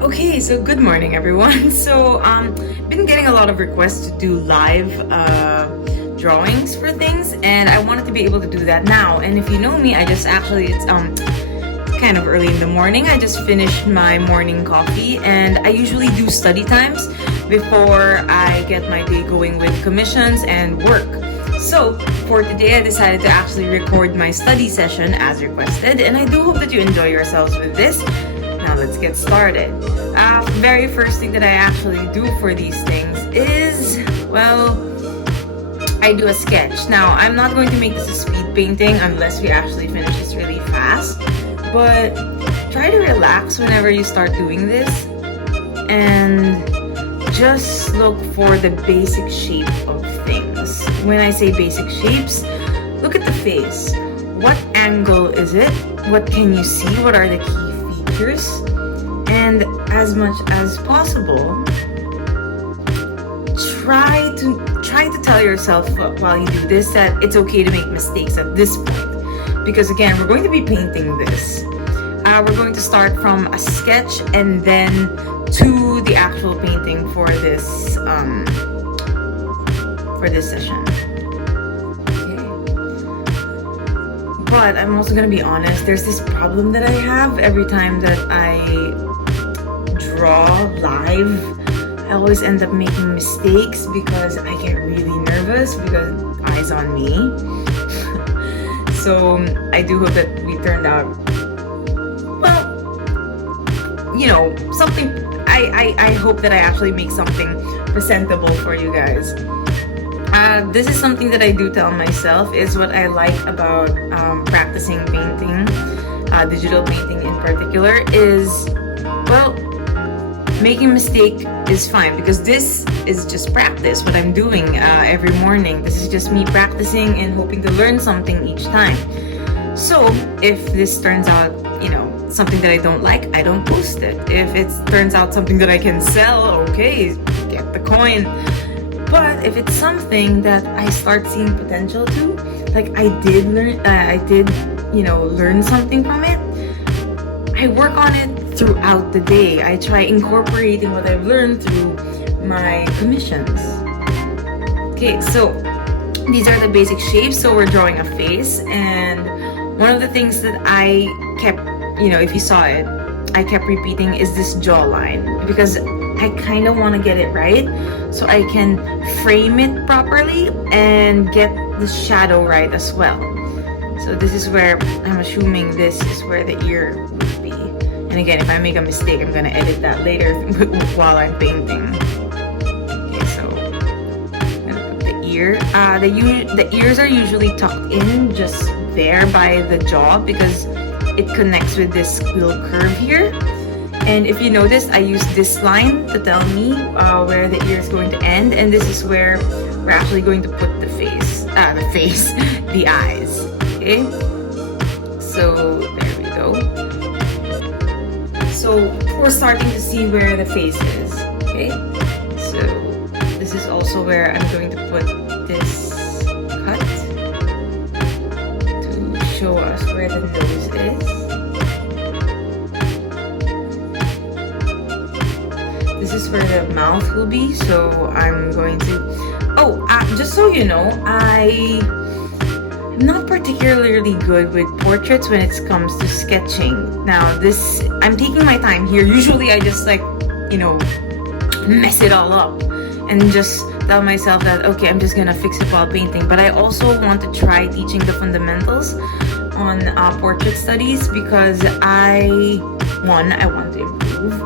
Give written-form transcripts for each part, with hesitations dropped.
Okay, so good morning, everyone. So, been getting a lot of requests to do live drawings for things, and I wanted to be able to do that now. And if you know me, I just actually it's kind of early in the morning. I just finished my morning coffee, and I usually do study times before I get my day going with commissions and work. So, for today, I decided to actually record my study session as requested, and I do hope that you enjoy yourselves with this. Now let's get started. Very first thing that I actually do for these things is, well, I do a sketch. Now, I'm not going to make this a speed painting unless we actually finish this really fast, but try to relax whenever you start doing this and just look for the basic shape of things. When I say basic shapes, look at the face. What angle is it? What can you see? What are the key features? And as much as possible, try to tell yourself while you do this that it's okay to make mistakes at this point, because again, we're going to be painting this. We're going to start from a sketch and then to the actual painting for this session. But I'm also gonna be honest, there's this problem that I have every time that I draw live. I always end up making mistakes because I get really nervous because eyes on me. So I do hope that we turned out, well, something. I hope that I actually make something presentable for you guys. This is something that I do tell myself is what I like about practicing painting, digital painting in particular, is, well, making mistake is fine because this is just practice, what I'm doing every morning. This is just me practicing and hoping to learn something each time. So if this turns out, something that I don't like, I don't post it. If it turns out something that I can sell, okay, get the coin. But if it's something that I start seeing potential to, like I did learn something from it, I work on it throughout the day. I try incorporating what I've learned through my commissions. Okay, so these are the basic shapes. So we're drawing a face, and one of the things that I kept, if you saw it, I kept repeating is this jawline, because I kind of want to get it right so I can frame it properly and get the shadow right as well. So this is where I'm assuming this is where the ear would be. And again, if I make a mistake, I'm gonna edit that later while I'm painting. Okay, so I'm gonna put the ear. The ears are usually tucked in just there by the jaw because it connects with this little curve here. And if you notice, I use this line to tell me where the ear is going to end, and this is where we're actually going to put the eyes. Okay, so there we go. So we're starting to see where the face is. Okay, so this is also where I'm going to put this cut to show us where the nose is. This is where the mouth will be, so I'm going to... just so you know, I'm not particularly good with portraits when it comes to sketching. Now, I'm taking my time here. Usually I just mess it all up and just tell myself that, okay, I'm just gonna fix it while painting. But I also want to try teaching the fundamentals on portrait studies because I want to improve.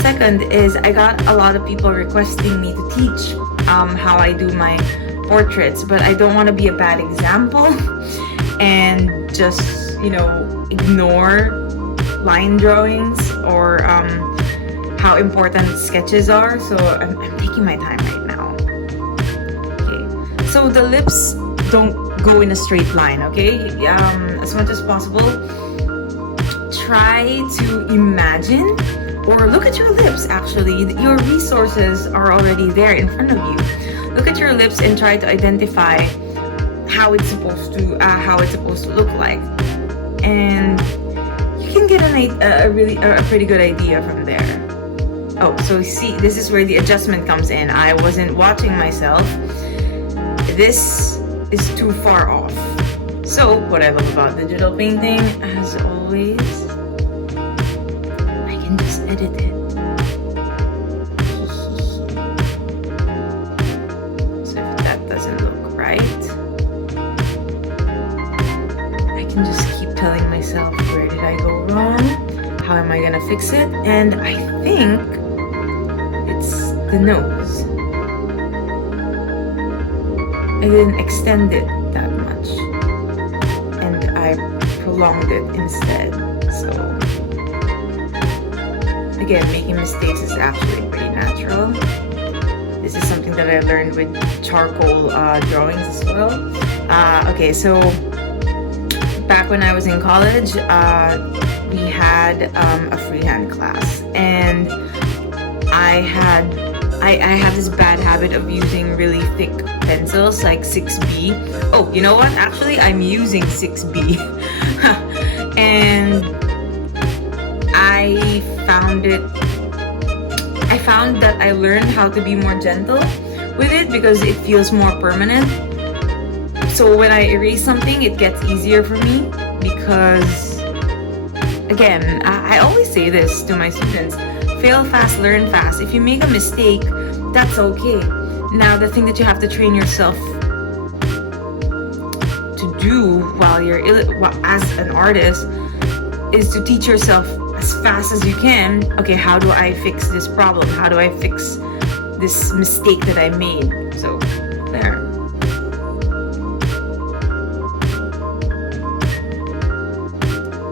Second is I got a lot of people requesting me to teach how I do my portraits, but I don't want to be a bad example and just ignore line drawings or how important sketches are. So I'm taking my time right now. Okay, so the lips don't go in a straight line. Okay, as much as possible, try to imagine or look at your lips. Actually, your resources are already there in front of you. Look at your lips and try to identify how it's supposed to look like, and you can get a pretty good idea from there. Oh, so see, this is where the adjustment comes in. I wasn't watching myself. This is too far off. So what I love about digital painting, as always, I can just edit it. So if that doesn't look right, I can just keep telling myself, where did I go wrong? How am I gonna fix it? And I think it's the nose. I didn't extend it that much, and I prolonged it instead. So again, making mistakes is actually pretty natural. This is something that I learned with charcoal drawings as well. Okay, so back when I was in college, we had a freehand class, and I have this bad habit of using really thick pencils, like 6B. Oh, you know what? Actually, I'm using 6B. And I found that I learned how to be more gentle with it because it feels more permanent. So when I erase something, it gets easier for me because, again, I always say this to my students: fail fast, learn fast. If you make a mistake, that's okay. Now, the thing that you have to train yourself to do while as an artist is to teach yourself as fast as you can, okay, how do I fix this problem? How do I fix this mistake that I made? So, there.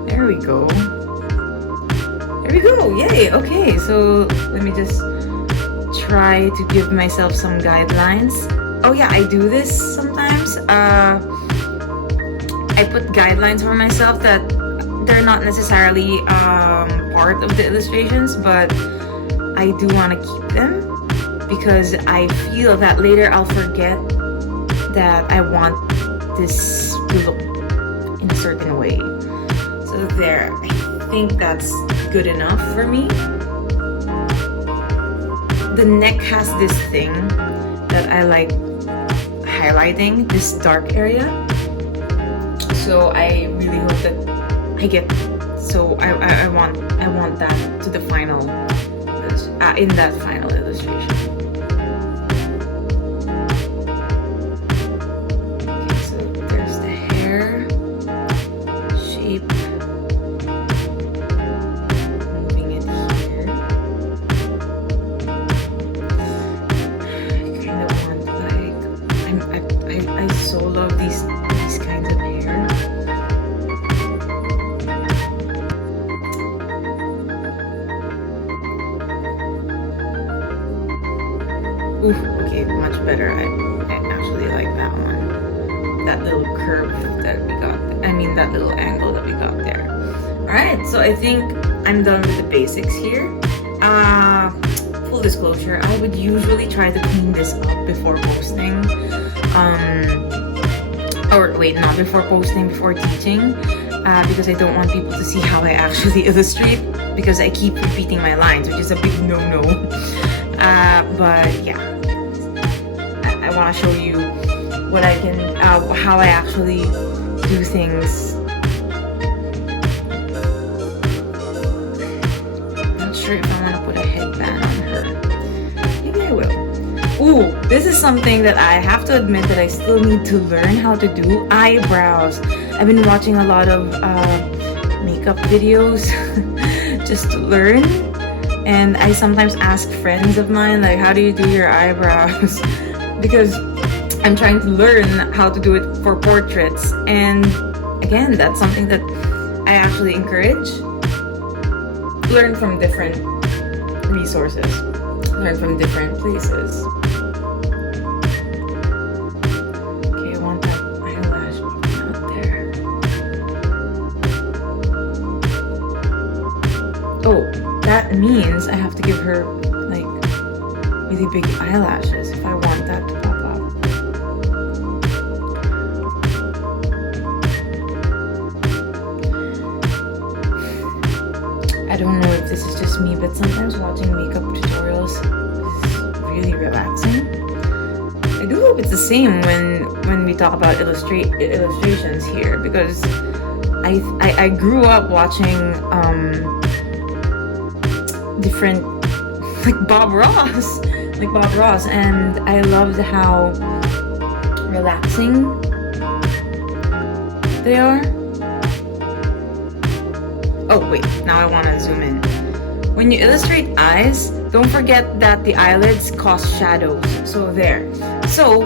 There we go. There we go. Yay. Okay, so let me just try to give myself some guidelines. Oh yeah, I do this sometimes. I put guidelines for myself that they're not necessarily part of the illustrations, but I do want to keep them because I feel that later I'll forget that I want this to look in a certain way. So there, I think that's good enough for me. The neck has this thing that I like highlighting, this dark area. So I really hope that I get. So I want that to the final, in that final illustration. Okay, so there's the hair shape. Moving it here. I kind of want I so love these kinds of hair. Ooh, okay, much better. I actually like that one. That little curve that we got. That little angle that we got there. Alright, so I think I'm done with the basics here. Full disclosure, I would usually try to clean this up before posting. Or wait, not before posting, before teaching. Because I don't want people to see how I actually illustrate. Because I keep repeating my lines, which is a big no-no. But yeah, I want to show you what I can, how I actually do things. Not sure if I want to put a headband on her. Maybe I will. Ooh, this is something that I have to admit that I still need to learn how to do. Eyebrows. I've been watching a lot of makeup videos just to learn. And I sometimes ask friends of mine, like, how do you do your eyebrows? Because I'm trying to learn how to do it for portraits. And again, that's something that I actually encourage. Learn from different resources. Learn from different places. Okay, I want that eyelash popping out there. Oh, that means I have to give her like really big eyelashes if I want that to pop up. I don't don't know if this is just me, but sometimes watching makeup tutorials is really relaxing. I do hope it's the same when we talk about illustrations here, because I grew up watching different like Bob Ross, and I loved how relaxing they are. Oh wait, now I want to zoom in. When you illustrate eyes, don't forget that the eyelids cause shadows. So there. So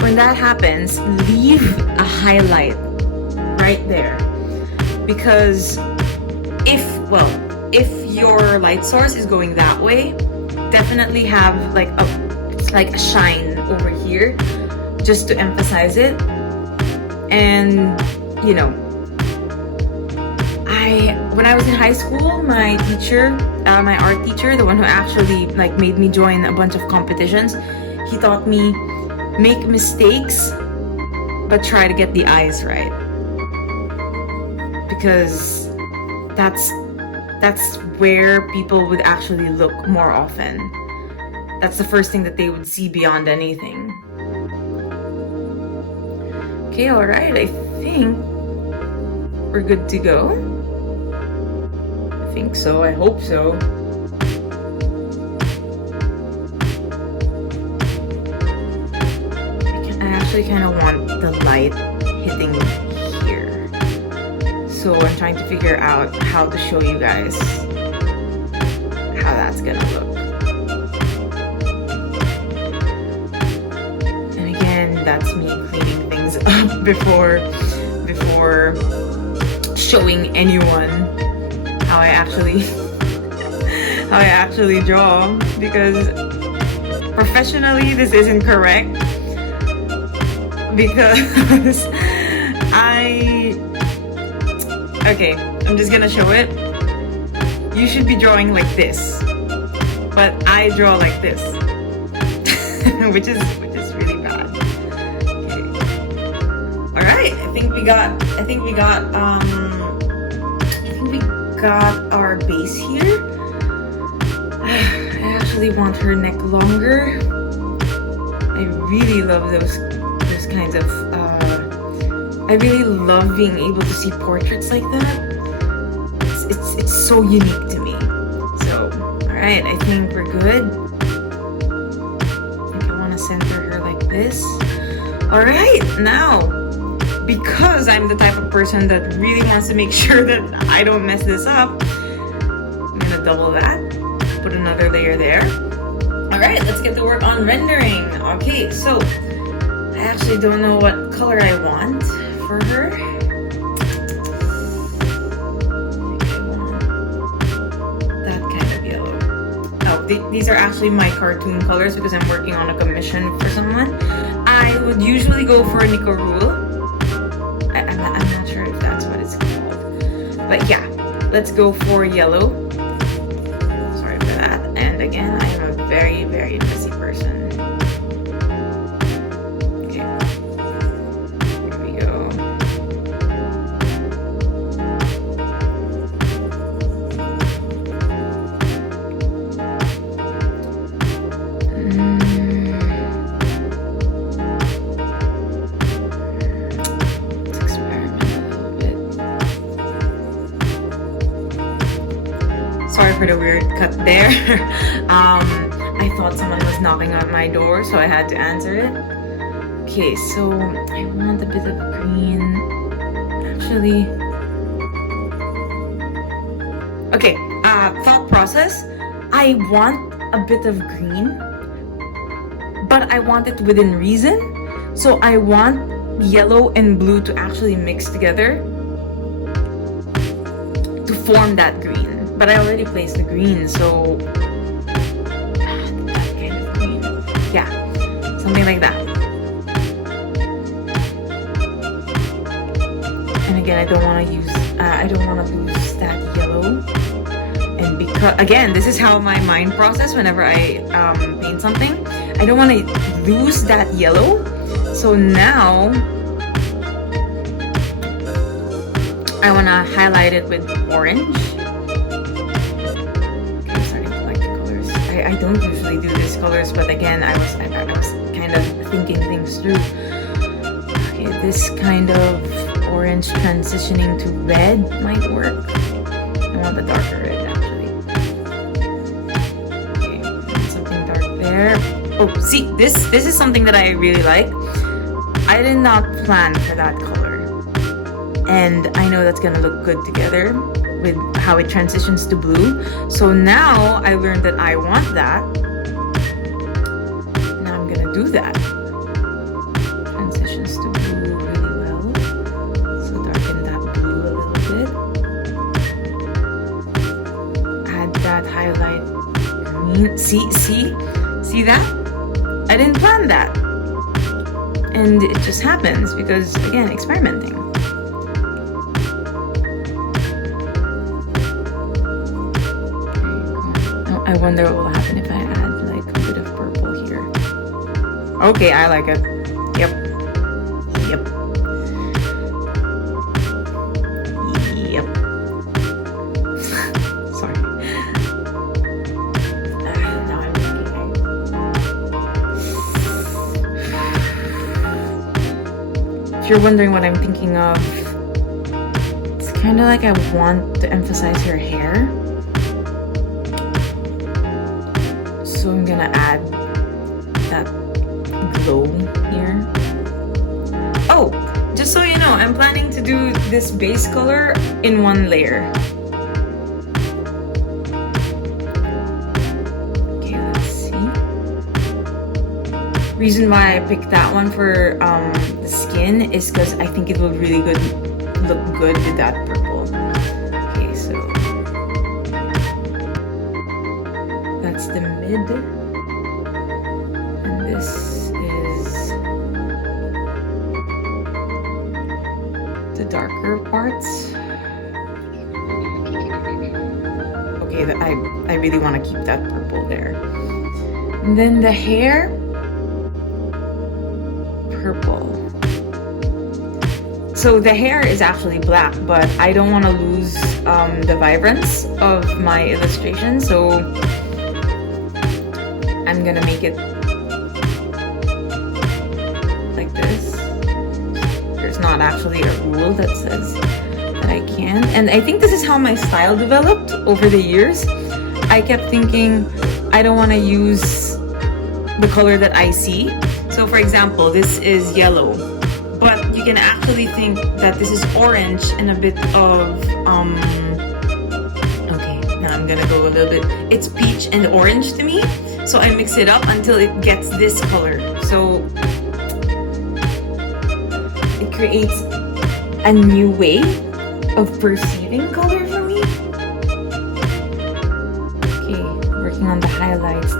when that happens, leave a highlight right there. Because if your light source is going that way, definitely have like a shine over here just to emphasize it. And you know, when I was in high school, my teacher, my art teacher, the one who actually like made me join a bunch of competitions, he taught me, make mistakes but try to get the eyes right, because that's where people would actually look more often. That's the first thing that they would see beyond anything. Okay, all right, I think we're good to go. I think so, I hope so. I actually kind of want the light hitting here. So I'm trying to figure out how to show you guys how that's gonna look. And again, that's me cleaning things up before showing anyone how I actually draw, because professionally this isn't correct, because okay, I'm just gonna show it. You should be drawing like this, but I draw like this, which is really bad. Okay. All right, I think we got our base here. I actually want her neck longer. I really love those kinds of I really love being able to see portraits like that. It's so unique to me. So, alright, I think we're good. I think I want to center her like this. Alright, now, because I'm the type of person that really wants to make sure that I don't mess this up, I'm gonna double that, put another layer there. Alright, let's get to work on rendering. Okay, so I actually don't know what color I want for her. I think I want that kind of yellow. Oh, these are actually my cartoon colors because I'm working on a commission for someone. I would usually go for Nico Rule. I'm not sure if that's what it's called. But yeah, let's go for yellow. Sorry for that. And again, I am a very, very messy person. Okay. Here we go. Sorry for the weird cut there. I thought someone was knocking on my door, so I had to answer it. Okay, so I want a bit of green. Actually, okay, thought process. I want a bit of green, but I want it within reason. So I want yellow and blue to actually mix together to form that green. But I already placed the green, so that kind of green. Yeah, something like that. And again, I don't want to lose that yellow. And because again, this is how my mind process whenever I paint something. I don't want to lose that yellow. So now I want to highlight it with orange. I don't usually do these colors, but again, I was kind of thinking things through. Okay, this kind of orange transitioning to red might work. I want the darker red actually. Okay, something dark there. Oh, see, this is something that I really like. I did not plan for that color, and I know that's gonna look good together with how it transitions to blue. So now I learned that I want that. Now I'm gonna do that. Transitions to blue really well. So darken that blue a little bit. Add that highlight green. See that? I didn't plan that. And it just happens because, again, experimenting. I wonder what will happen if I add like a bit of purple here. Okay, I like it. Yep. Sorry. Now I'm thinking. If you're wondering what I'm thinking of, it's kind of like I want to emphasize her hair. So I'm gonna add that glow here. Oh, just so you know, I'm planning to do this base color in one layer. Okay, let's see. Reason why I picked that one for the skin is because I think it will really look good with that purple. Okay, so that's the mid, and this is the darker parts. Okay, I really want to keep that purple there. And then the hair, purple. So the hair is actually black, but I don't want to lose the vibrance of my illustration, so I'm gonna make it like this. There's not actually a rule that says that I can. And I think this is how my style developed over the years. I kept thinking I don't want to use the color that I see. So for example, this is yellow, but you can actually think that this is orange and a bit of okay, now I'm gonna go a little bit. It's peach and orange to me. So I mix it up until it gets this color. So it creates a new way of perceiving color for me. Okay, working on the highlights.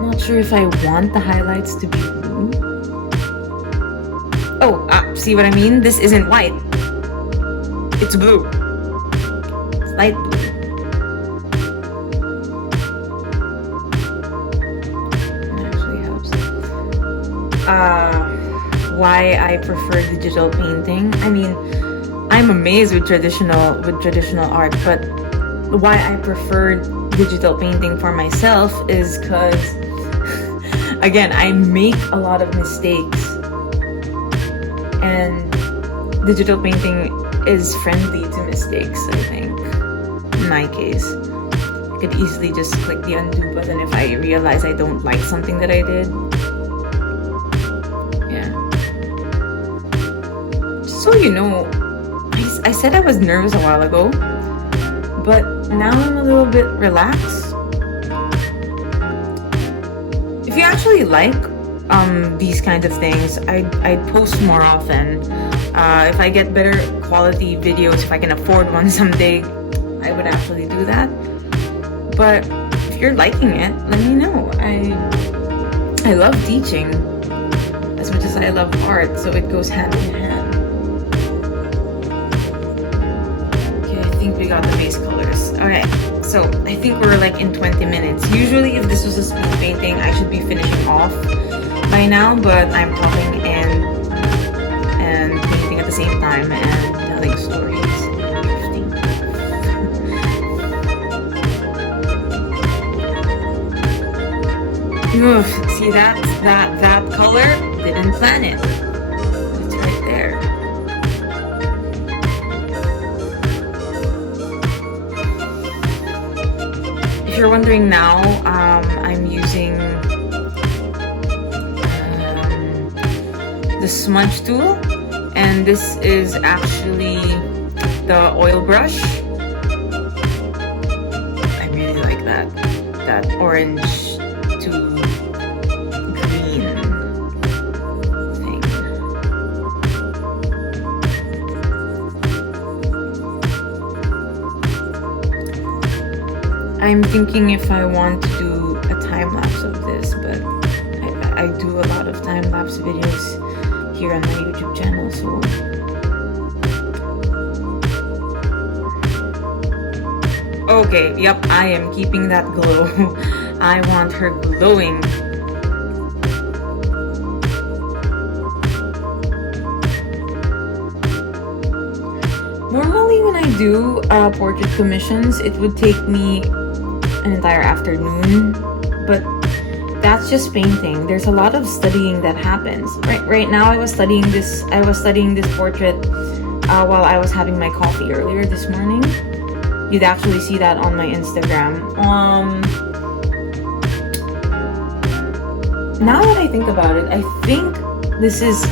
Not sure if I want the highlights to be blue. Oh, see what I mean? This isn't white. It's blue. It's light blue. Why I prefer digital painting. I mean, I'm amazed with traditional art, but why I prefer digital painting for myself is because again, I make a lot of mistakes, and digital painting is friendly to mistakes, I think. In my case, I could easily just click the undo button if I realize I don't like something that I did. So you know, I said I was nervous a while ago, but now I'm a little bit relaxed. If you actually like these kinds of things, I'd post more often. If I get better quality videos, if I can afford one someday, I would actually do that. But if you're liking it, let me know. I love teaching as much as I love art, so it goes hand in hand. I think we got the base colors. Okay, so I think we're like in 20 minutes. Usually if this was a speed painting, I should be finishing off by now, but I'm talking and painting at the same time and telling stories. Oof, see that color? Didn't plan it. It's right there. If you're wondering now, I'm using the smudge tool, and this is actually the oil brush. I really like that orange to green thing. I'm thinking if I want to do a time lapse of this, but I do a lot of time lapse videos here on my YouTube channel, so okay, yep, I am keeping that glow. I want her glowing. Normally when I do portrait commissions, it would take me an entire afternoon, but that's just painting. There's a lot of studying that happens. Right now I was studying this portrait while I was having my coffee earlier this morning. You'd actually see that on my Instagram. Now that I think about it, I think this is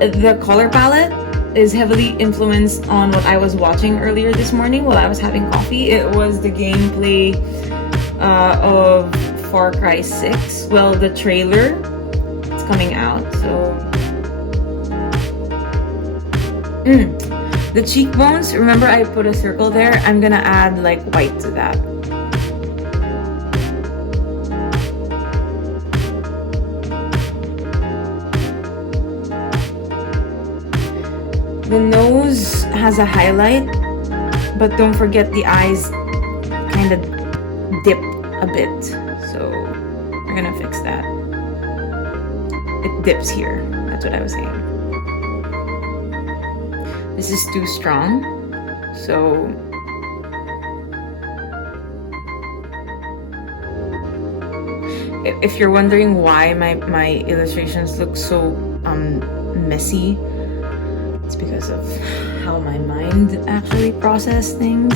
the color palette is heavily influenced on what I was watching earlier this morning while I was having coffee. It was the gameplay of Far Cry 6. Well, the trailer, it's coming out, so the cheekbones, remember I put a circle there? I'm gonna add like white to that. The nose has a highlight, but don't forget the eyes kind of dip a bit, so we're gonna fix that. It dips here, that's what I was saying. This is too strong, so if you're wondering why my illustrations look so messy, it's because of how my mind actually processes things.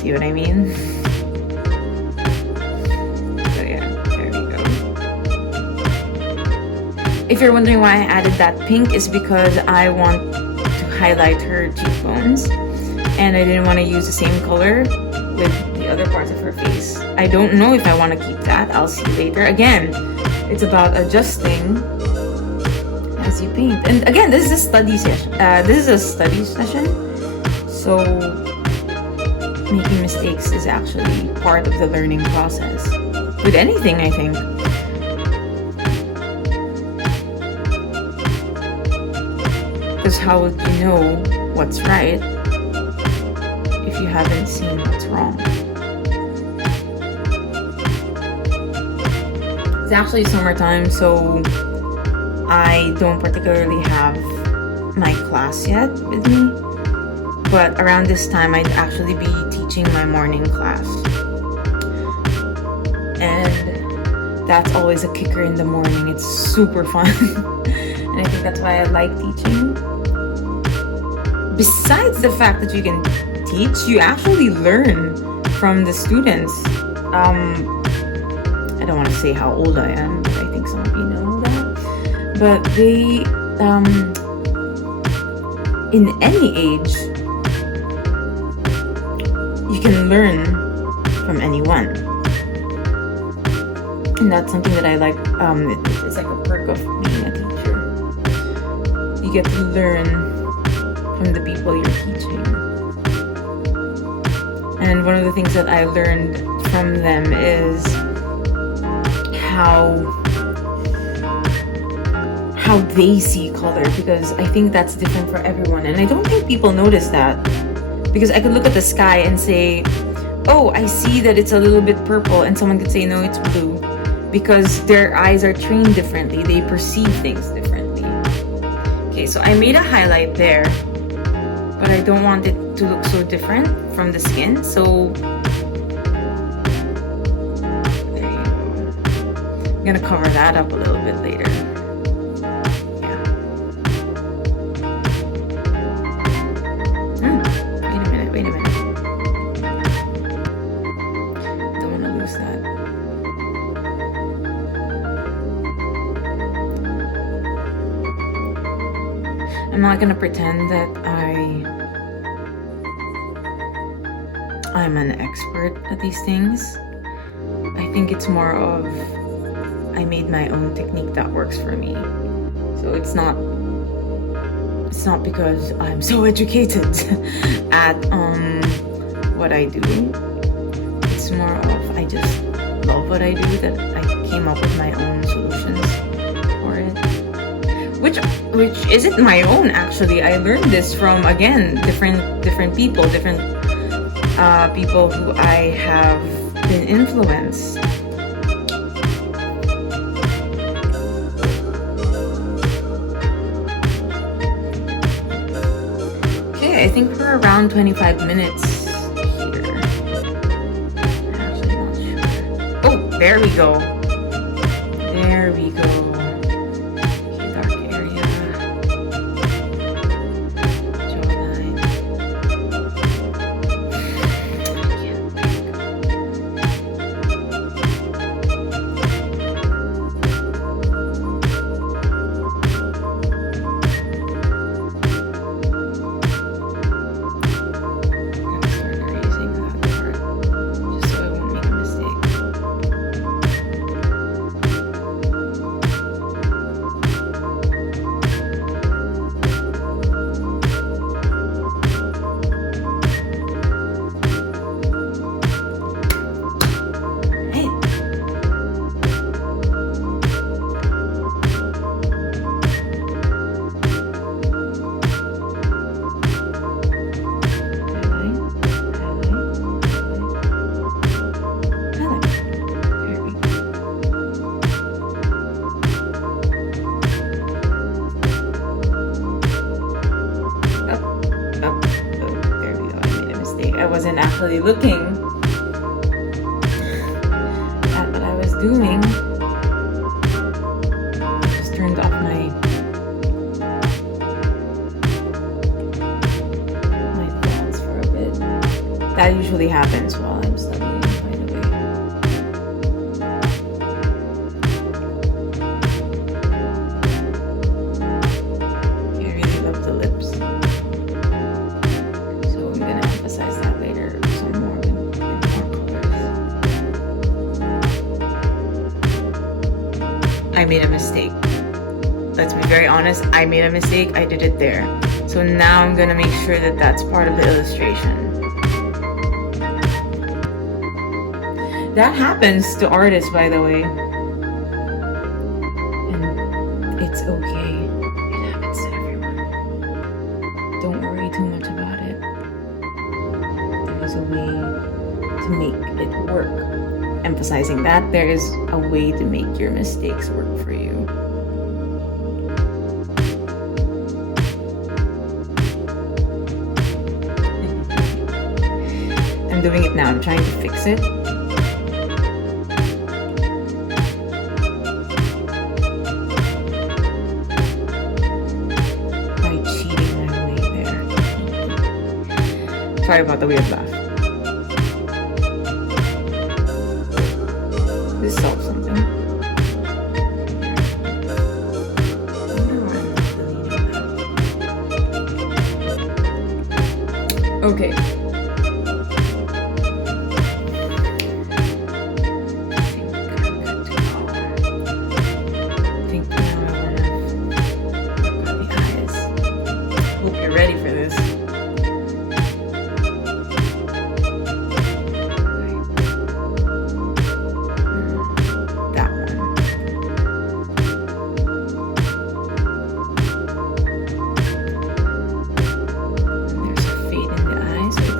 See what I mean? So yeah, there we go. If you're wondering why I added that pink, is because I want to highlight her cheekbones, and I didn't want to use the same color with the other parts of her face. I don't know if I want to keep that. I'll see later. Again, it's about adjusting as you paint. And again, this is a study session. So making mistakes is actually part of the learning process with anything, I think. Because how would you know what's right if you haven't seen what's wrong? It's actually summertime, so I don't particularly have my class yet with me, but around this time I'd actually be teaching my morning class, and that's always a kicker in the morning. It's super fun and I think that's why I like teaching. Besides the fact that you can teach, you actually learn from the students. I don't want to say how old I am, but I think some of you know that. But they, in any age, you can learn from anyone. And that's something that I like. It's like a perk of being a teacher. You get to learn from the people you're teaching. And one of the things that I learned from them is how they see color, because I think that's different for everyone, and I don't think people notice that, because I could look at the sky and say, oh, I see that it's a little bit purple, and someone could say no, it's blue, because their eyes are trained differently. They perceive things differently. Okay, so I made a highlight there, but I don't want it to look so different from the skin, so there you go. I'm gonna cover that up a little bit later. Yeah. Wait a minute. Don't want to lose that. I'm not gonna pretend that I'm an expert at these things. I think it's more of I made my own technique that works for me. So it's not because I'm so educated at what I do. It's more of I just love what I do, that I came up with my own solutions for it. Which isn't my own, actually. I learned this from, again, different people, people who I have been influenced. Okay, I think we're around 25 minutes here. I'm actually not sure. Oh, there we go. There we go. Okay, dark area. Jawline. I wasn't actually looking at what I was doing. I just turned off my thoughts for a bit. That usually happens while I'm studying, by the way. I really love the lips. So I'm gonna emphasize that later some more with more colors. I made a mistake. Let's be very honest, I made a mistake. I did it there. So now I'm gonna make sure that that's part of the illustration. That happens to artists, by the way. And it's okay. It happens to everyone. Don't worry too much about it. There's a way to make it work. Emphasizing that there is a way to make your mistakes work for you. I'm doing it now. I'm trying to fix it. By cheating my way there. Sorry about the weird laugh. This solves something. Okay. I think now I want to work on the eyes. Hope you're ready for this. That one. And there's a fade in the eye, so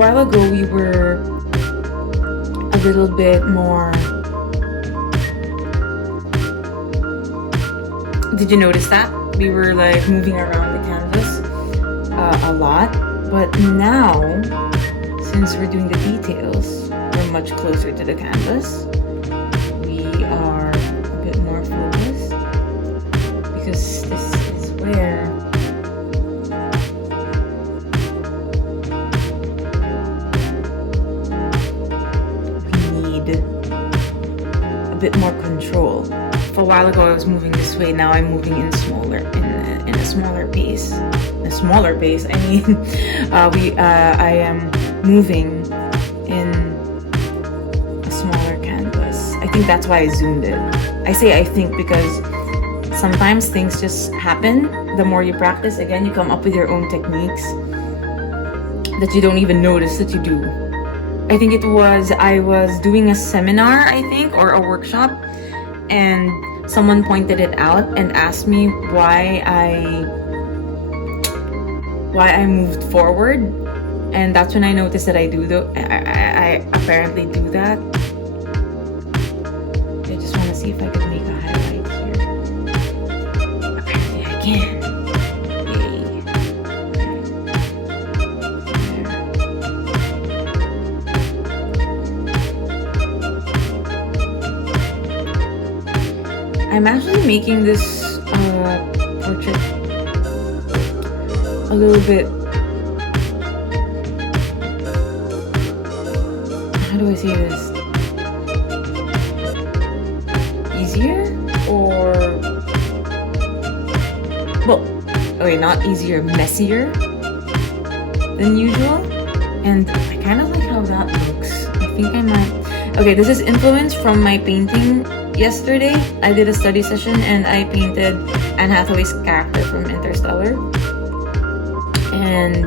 while ago we were a little bit more. Did you notice that? We were like moving around the canvas a lot, but now since we're doing the details, we're much closer to the canvas. We are a bit more focused because this is where we need a bit more control. A while ago I was moving this way, now I'm moving in a smaller pace. A smaller pace, I mean, I am moving in a smaller canvas. I think that's why I zoomed it. I say I think because sometimes things just happen. The more you practice, again, you come up with your own techniques that you don't even notice that you do. I think I was doing a seminar, I think, or a workshop, and someone pointed it out and asked me why I moved forward, and that's when I noticed that I apparently do that. I just want to see if I could make a highlight here. Apparently I can. Yay. I'm actually making this portrait a little bit, how do I say this, easier, or, well, okay, not easier, messier than usual, and I kind of like how that looks. I think I might, okay, this is influenced from my painting yesterday. I did a study session and I painted Anne Hathaway's character from Interstellar, and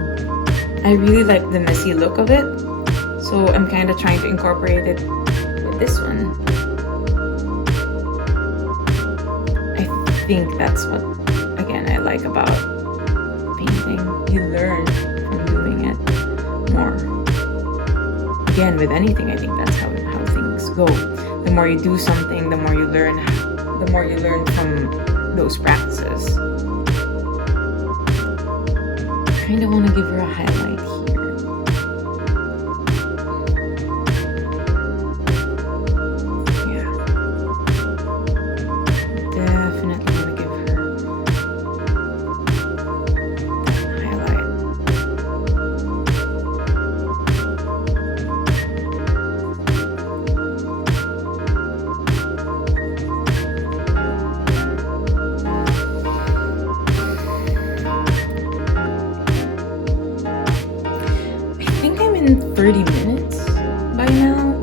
I really like the messy look of it, so I'm kind of trying to incorporate it with this one. I think that's what, again, I like about painting. You learn from doing it more. Again, with anything, I think that's how things go. The more you do something, the more you learn from those practices. I kind of want to give her a highlight here. Yeah. Definitely want to give her that highlight. In 30 minutes by now.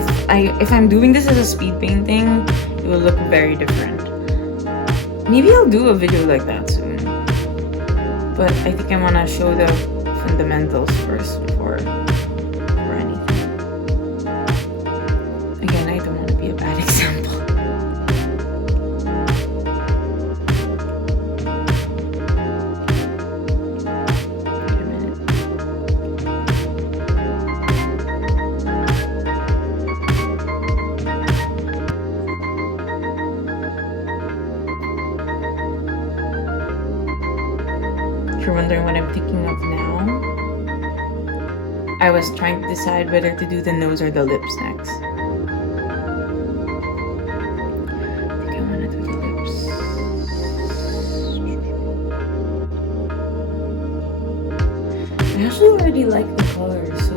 If I'm doing this as a speed painting, it will look very different. Maybe I'll do a video like that soon, but I think I want to show the fundamentals first before anything. Again, I don't want to be a bad example. If you're wondering what I'm thinking of now, I was trying to decide whether to do the nose or the lips next. I think I want to do the lips. I actually already like the color, so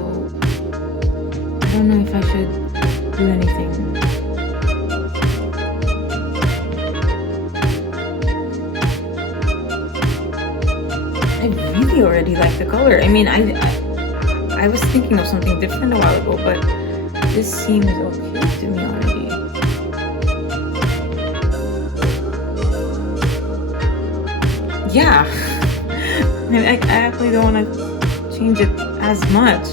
I don't know if I should do anything. I really already like the color. I mean, I was thinking of something different a while ago, but this seems okay to me already. Yeah. I actually don't want to change it as much.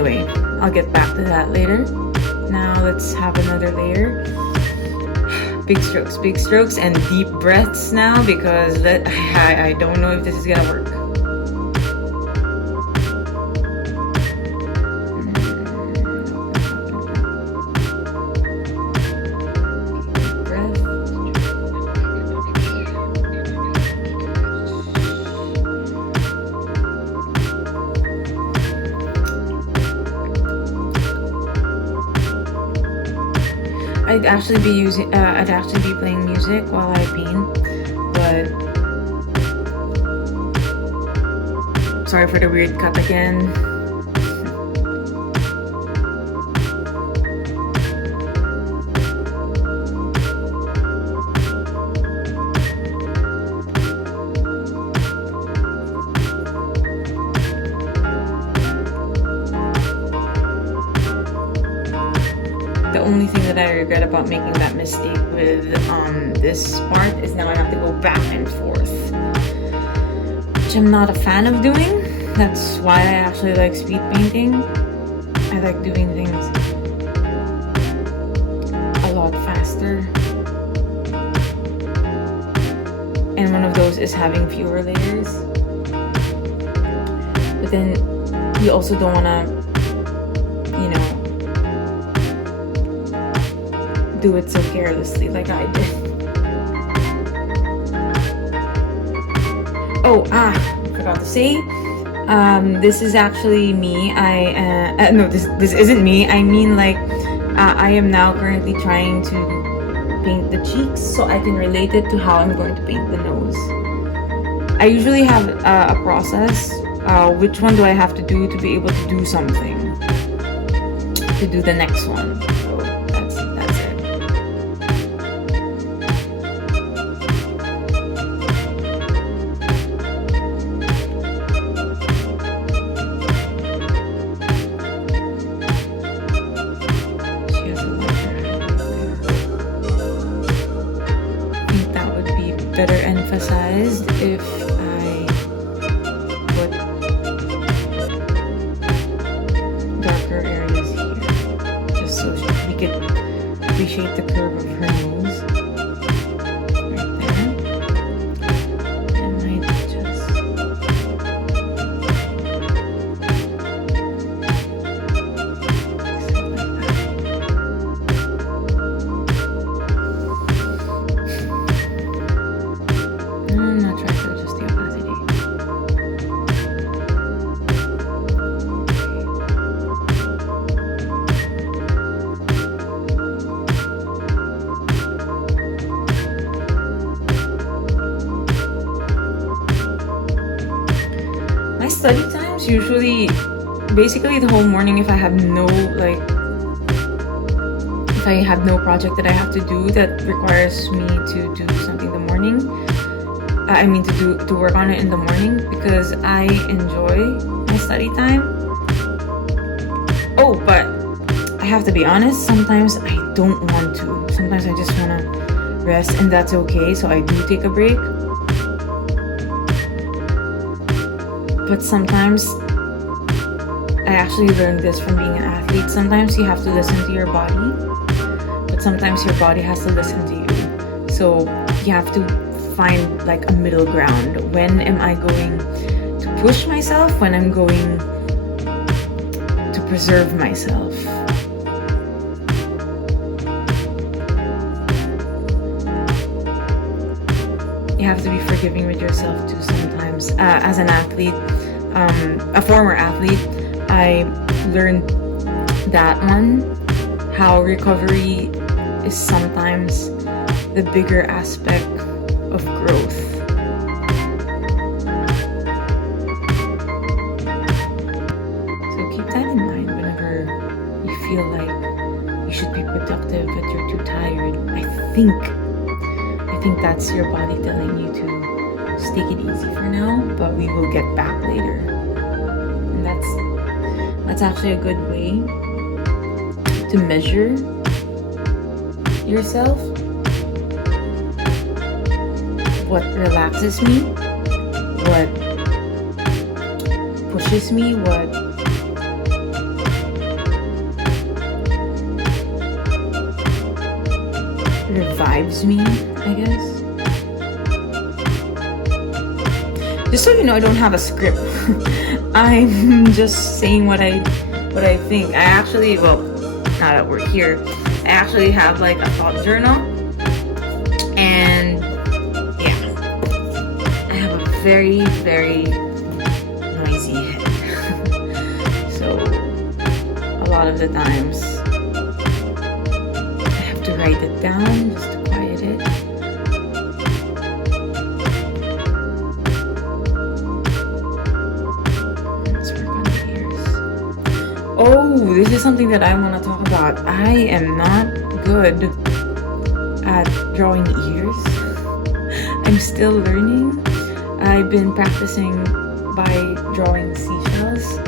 Anyway, I'll get back to that later. Now let's have another layer. Big strokes, and deep breaths now, because I don't know if this is gonna work. I'd actually be playing music while I paint, but sorry for the weird cut again. The only thing that I regret about making that mistake with this part is now I have to go back and forth, which I'm not a fan of doing. That's why I actually like speed painting. I like doing things a lot faster. And one of those is having fewer layers. But then you also don't want to, you know, do it so carelessly like I did. Oh, I forgot to say, this is actually me. No, this isn't me. I mean, like, I am now currently trying to paint the cheeks so I can relate it to how I'm going to paint the nose. I usually have a process. Which one do I have to do to be able to do something, to do the next one. So that's it. She has a lighter I think that would be better emphasized if I put darker areas here, just so we could appreciate the curve of her nose. Right there. I might just I'm not trying to adjust the opacity. My study times usually, basically the whole morning, if I have no project that I have to do that requires me to do something in the morning. I mean to work on it in the morning, because I enjoy my study time. Oh, but I have to be honest, sometimes I don't want to. Sometimes I just want to rest, and that's okay, so I do take a break. But sometimes, I actually learned this from being an athlete, sometimes you have to listen to your body, but sometimes your body has to listen to you. So you have to find like a middle ground. When am I going to push myself? When I'm going to preserve myself? You have to be forgiving with yourself too sometimes. As an athlete, a former athlete, I learned that one, how recovery is sometimes the bigger aspect of growth. So keep that in mind whenever you feel like you should be productive but you're too tired. I think that's your body telling you to just take it easy for now, but we will get back later. And that's actually a good way to measure yourself. What relaxes me, what pushes me, what revives me, I guess. Just so you know, I don't have a script. I'm just saying what I think. I actually, well, now that we're here, I actually have like a thought journal, and yeah, I have a very, very noisy head. So a lot of the times I have to write it down just to quiet it. Let's work on the ears. Oh, this is something that I want to talk about. I am not good at drawing ears. I'm still learning. I've been practicing by drawing seashells.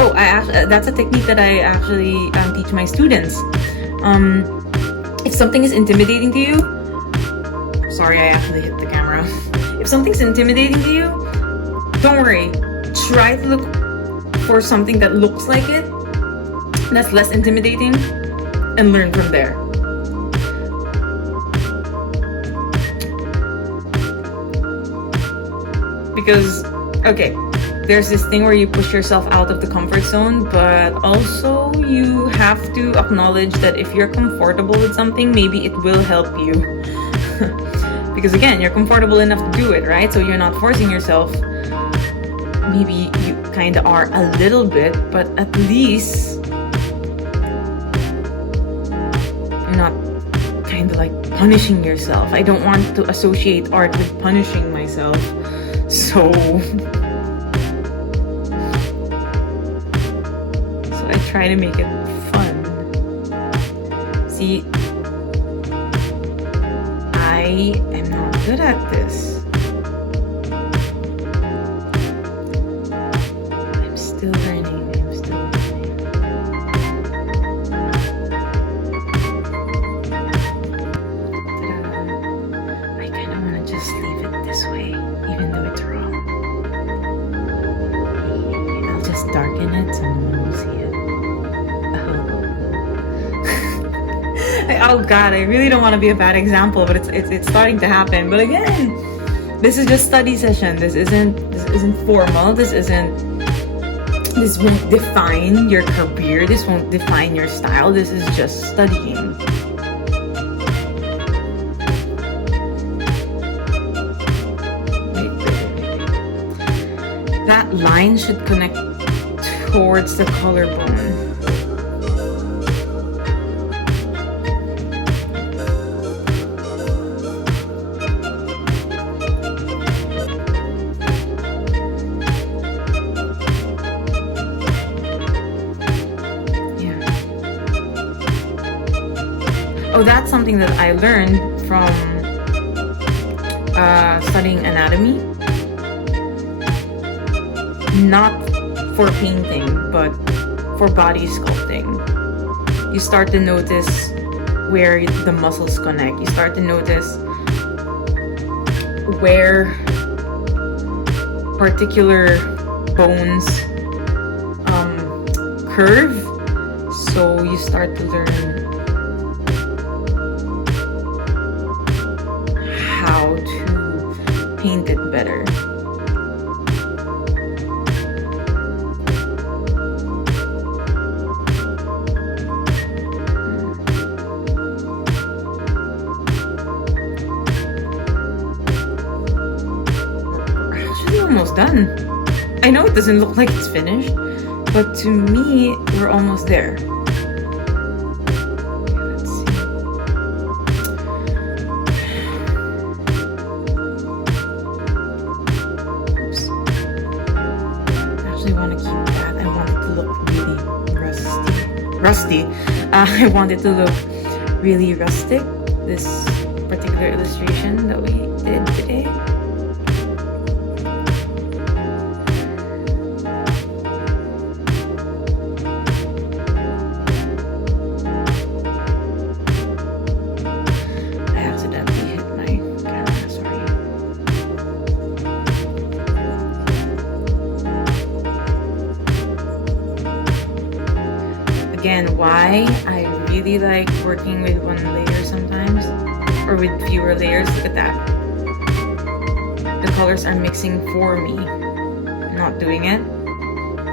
Oh, that's a technique that I actually teach my students. If something is intimidating to you, sorry, I actually hit the camera. If something's intimidating to you, don't worry. Try to look for something that looks like it, that's less intimidating, and learn from there. Because, okay, there's this thing where you push yourself out of the comfort zone, but also you have to acknowledge that if you're comfortable with something, maybe it will help you. Because again, you're comfortable enough to do it, right? So you're not forcing yourself. Maybe you kind of are a little bit, but at least you're not kind of like punishing yourself. I don't want to associate art with punishing myself. So I try to make it fun. See, I am not good at this. I'm still learning. I kind of want to just leave it this way, even though it's wrong. I'll just darken it so no one will see it. Oh God, I really don't want to be a bad example, but it's starting to happen. But again, this is just study session. This isn't formal. This won't define your career. This won't define your style. This is just studying. That line should connect towards the collarbone. Oh, that's something that I learned from studying anatomy. Not for painting, but for body sculpting. You start to notice where the muscles connect. You start to notice where particular bones curve. So you start to learn how to paint it better. Almost done. I know it doesn't look like it's finished, but to me, we're almost there. Okay, let's see. Oops. I actually want to keep that. I want it to look really rusty. I want it to look really rustic. This particular illustration that we did today. Again, why I really like working with one layer sometimes with fewer layers. Look at that. The colors are mixing for me. I'm not doing it.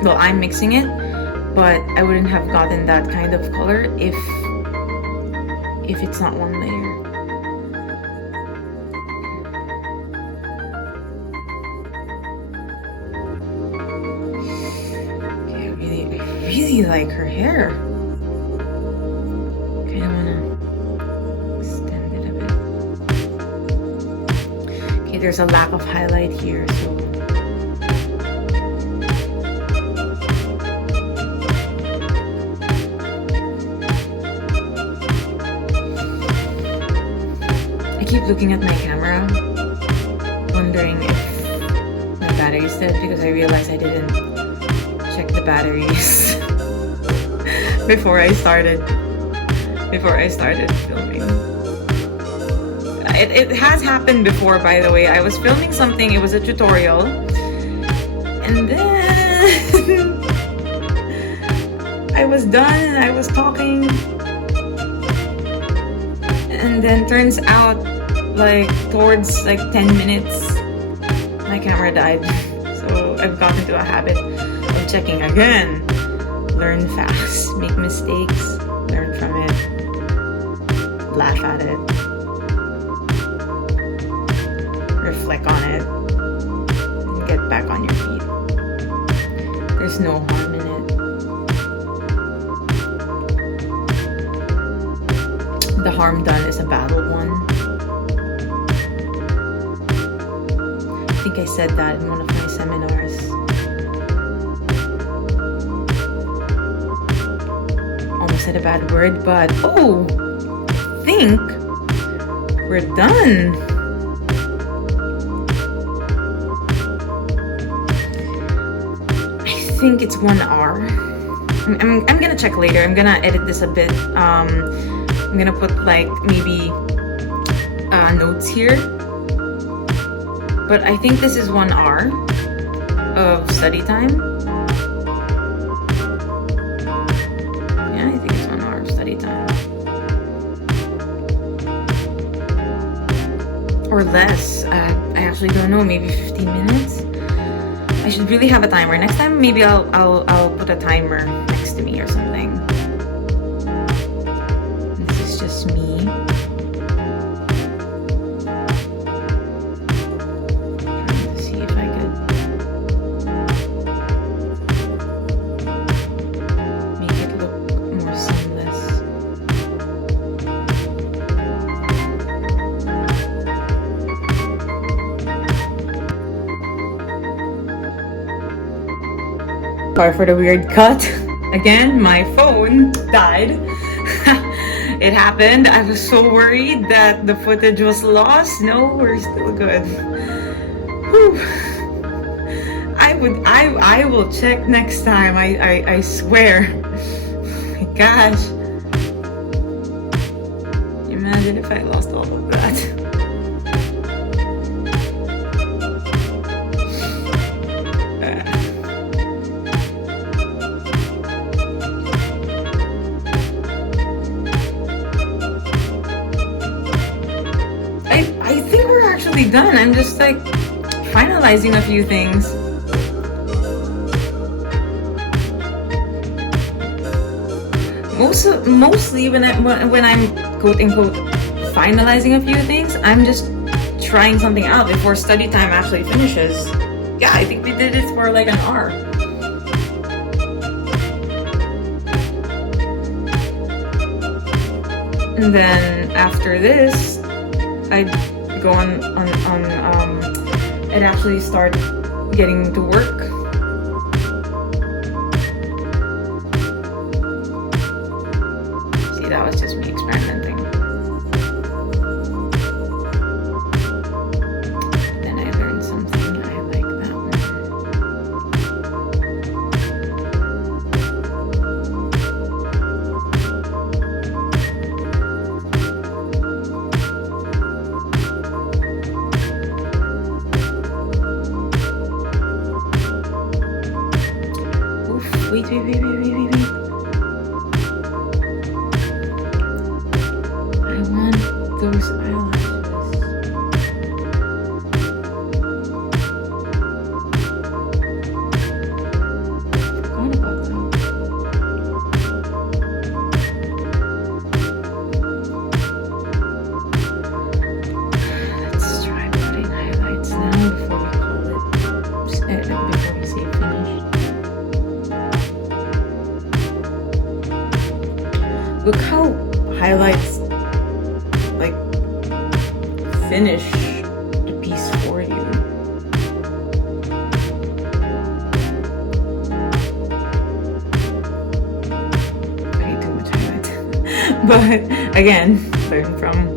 Well, I'm mixing it, but I wouldn't have gotten that kind of color if it's not one layer. Okay, I really like her hair. Okay, I wanna extend it a bit. Okay, there's a lack of highlight here, so I keep looking at my camera, wondering if my battery's dead, because I realized I didn't check the batteries before I started filming. It has happened before, by the way. I was filming something, it was a tutorial, and then I was done and I was talking, and then turns out like towards like 10 minutes my camera died. So I've gotten into a habit of checking again. Learn fast, make mistakes, learn from it, laugh at it, reflect on it, and get back on your feet. There's no harm in it. The harm done is a battle won. I think I said that in one of my seminars. Almost said a bad word, but oh, I think we're done. I think it's 1 hour. I'm gonna check later. I'm gonna edit this a bit. I'm gonna put like maybe notes here, but I think this is 1 hour of study time. Yeah, I think it's 1 hour of study time, or less. I actually don't know. Maybe 15 minutes. I should really have a timer. Next time, maybe I'll put a timer next to me or something. Just me. Trying to see if I could make it look more seamless. Sorry for the weird cut. Again, my phone died. It happened. I was so worried that the footage was lost. No, we're still good. Whew. I will check next time. I swear. Oh my gosh. Imagine if I lost all of that. I think we're actually done. I'm just like finalizing a few things. Mostly when I'm quote unquote finalizing a few things, I'm just trying something out before study time actually finishes. Yeah, I think we did it for like an hour. And then after this, I'd go on I'd actually start getting to work. See, that was just me experimenting. Then I learned something. I like that one. Wait. I want those eyelashes. finish the piece for you. Way too much highlight. But again, learn from it.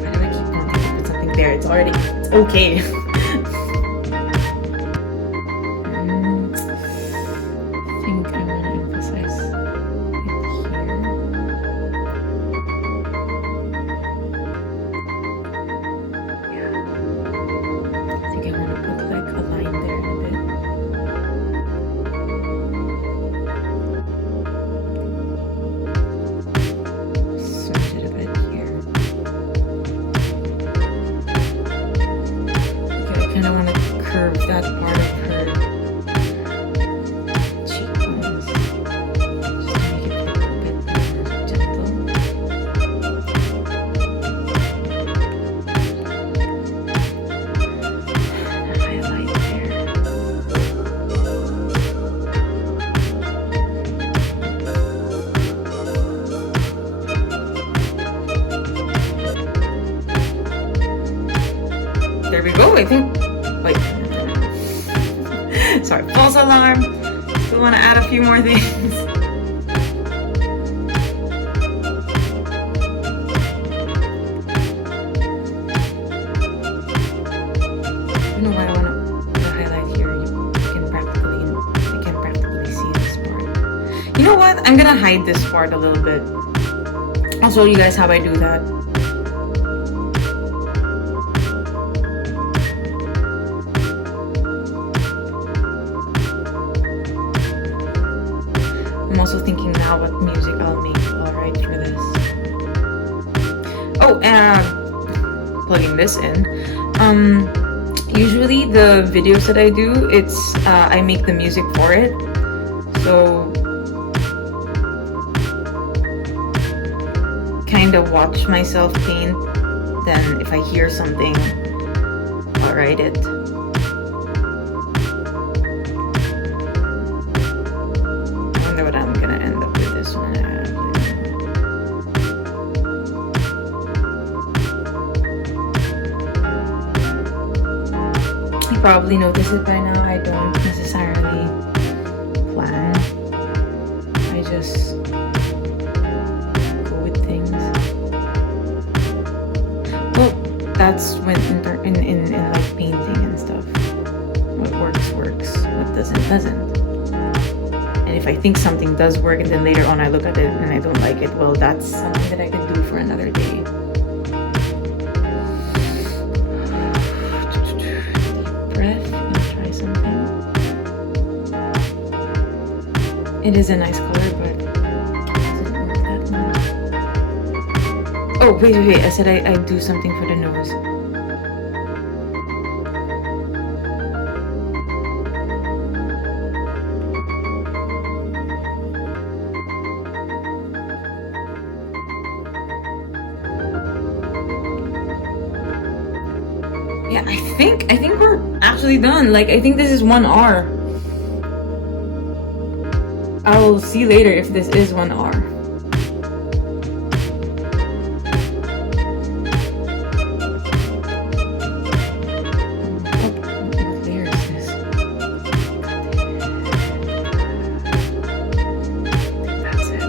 Why do I keep wanting to put something there? It's okay. That part of her cheekbones, just to make it look a bit more gentle. And highlight there. There we go. I think. Wait. Sorry, false alarm. Still want to add a few more things. I don't know why I want to highlight here. You can practically see this part. You know what? I'm gonna hide this part a little bit. I'll show you guys how I do that. I'm also thinking now what music I'll make all right for this. Oh, and plugging this in. Usually the videos that I do, it's I make the music for it. So kind of watch myself paint. Then if I hear something, I'll write it. What I'm gonna end up with this one. You probably noticed it by now. I don't necessarily plan. I just go with things. Well, that's when in like painting and stuff. What works, what doesn't. And if I think something does work and then later on I look at it and I don't like it, well, that's something that I can do for another day. Deep breath. I'm gonna try something. It is a nice color, but it doesn't work that much. Oh, wait. I said I do something for the nose. Yeah, I think we're actually done. Like, I think this is 1R. I will see later if this is 1R. What layer is this? That's it.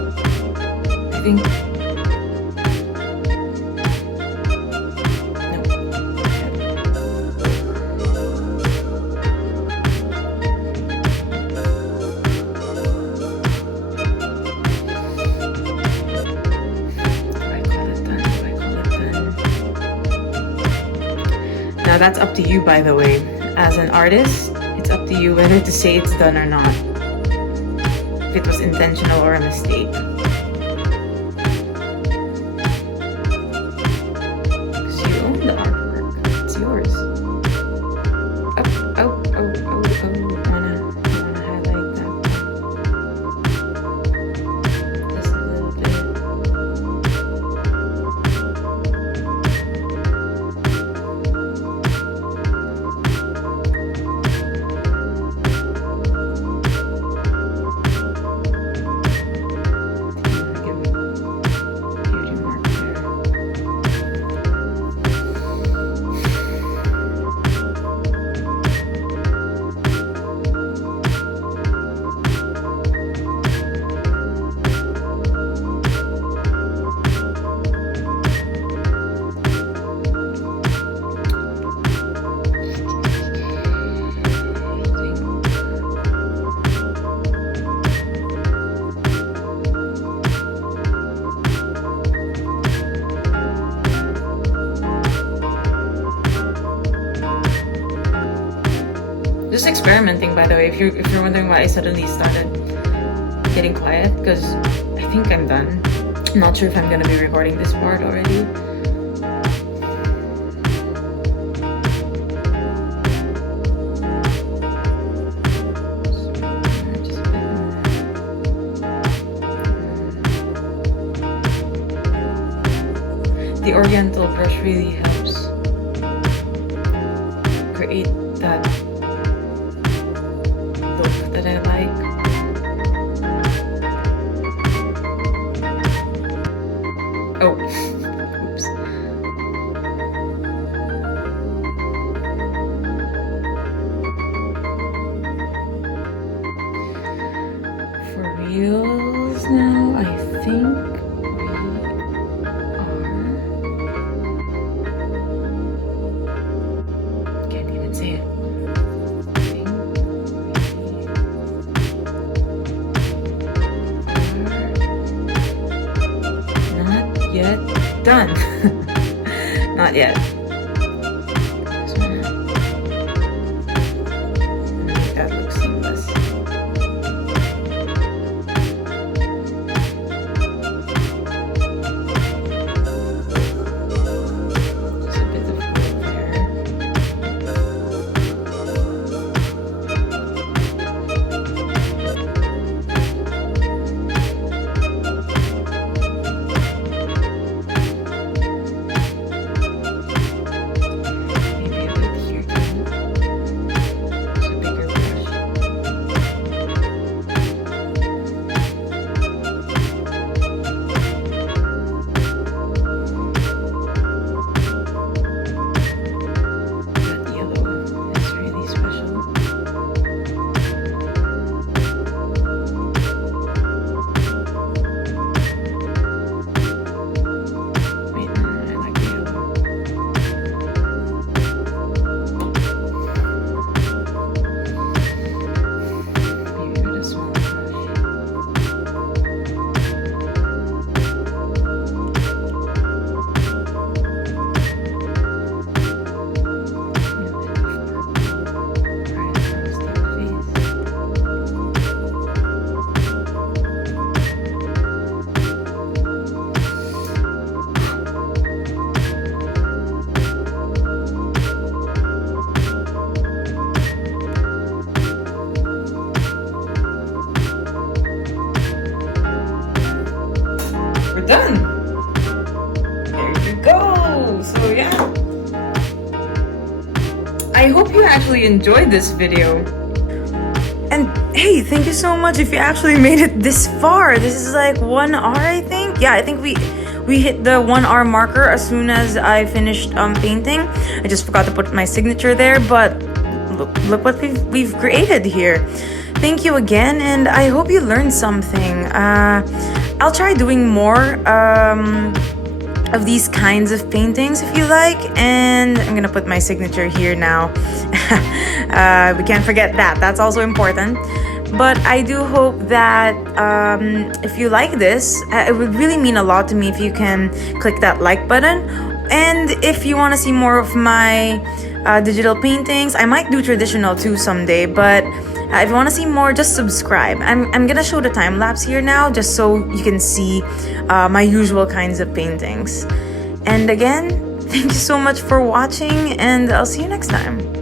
I think. Now that's up to you, by the way. As an artist, it's up to you whether to say it's done or not. If it was intentional or a mistake. Because you own the artwork. It's yours. Oh. Wanna highlight that. Just a little bit. Just experimenting, by the way, if you're wondering why I suddenly started getting quiet, because I think I'm done. I'm not sure if I'm gonna be recording this part already. The Oriental brush really helps create that look that I like. Oh, oops. For reals now, I think yet done. Not yet. Make that look seamless. Just a bit of gold there. Done. There you go. So yeah, I hope you actually enjoyed this video. And hey, thank you so much if you actually made it this far. This is like 1 hour, I think. Yeah, I think we hit the 1 hour marker as soon as I finished painting. I just forgot to put my signature there, but look what we've created here. Thank you again, and I hope you learned something. I'll try doing more of these kinds of paintings if you like, and I'm gonna put my signature here now. We can't forget that, that's also important. But I do hope that if you like this, it would really mean a lot to me if you can click that like button. And if you want to see more of my digital paintings, I might do traditional too someday, but if you want to see more, just subscribe. I'm gonna show the time lapse here now just so you can see my usual kinds of paintings. And again, thank you so much for watching, and I'll see you next time.